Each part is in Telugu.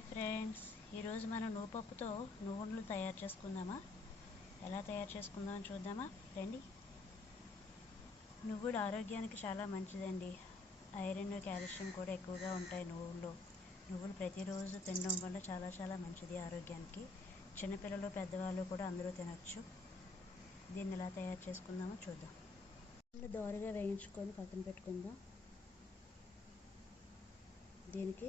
Hi friends. ఈరోజు మనం నువ్వుపప్పుతో నువ్వులు తయారు చేసుకుందామా? ఎలా తయారు చేసుకుందామని చూద్దామా? రండి. నువ్వుడు ఆరోగ్యానికి చాలా మంచిదండి. ఐరన్ కాల్షియం కూడా ఎక్కువగా ఉంటాయి నువ్వుల్లో నువ్వులు ప్రతిరోజు తినడం వల్ల చాలా చాలా మంచిది ఆరోగ్యానికి. చిన్నపిల్లలు పెద్దవాళ్ళు కూడా అందరూ తినచ్చు. దీన్ని ఎలా తయారు చేసుకుందామో చూద్దాం. దోరగా వేయించుకొని పక్కన పెట్టుకుందాం. దీనికి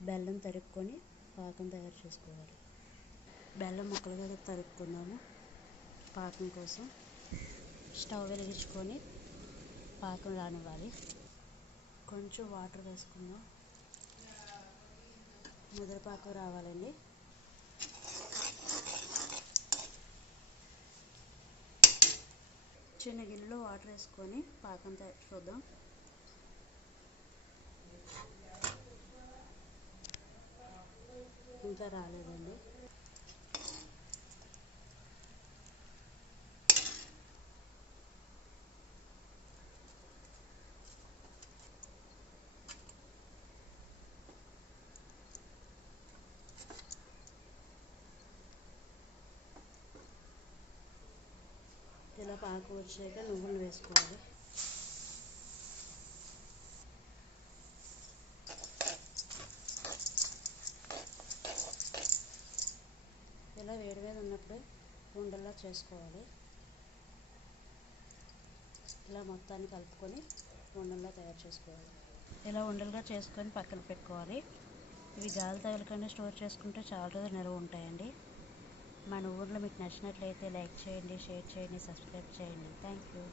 బెల్లం తరుక్కొని పాకం తయారు చేసుకోవాలి. బెల్లం ముక్కలుగా తరుక్కుందాము. పాకం కోసం స్టవ్ వెలిగించుకొని పాకం రానివ్వాలి. కొంచెం వాటర్ వేసుకుందాం. ముద్రపాకం రావాలండి. చిన్న గిన్నెలో వాటర్ వేసుకొని పాకం తయారు చూద్దాం. ఇంకా రాలేదండి. ఇలా పాకు వచ్చాక నువ్వులు వేసుకోవాలి. ఇలా వేడి మీద ఉన్నప్పుడే ఉండల్లా చేసుకోవాలి. ఇలా మొత్తాన్ని కలుపుకొని ఉండల్లా తయారు చేసుకోవాలి. ఇలా ఉండలుగా చేసుకొని పక్కన పెట్టుకోవాలి. ఇవి గాలి తగలకుండా స్టోర్ చేసుకుంటే చాలా రోజులు నిల్వ ఉంటాయండి. మన ఊర్లో మీకు నచ్చినట్లయితే లైక్ చేయండి షేర్ చేయండి సబ్స్క్రైబ్ చేయండి. Thank you.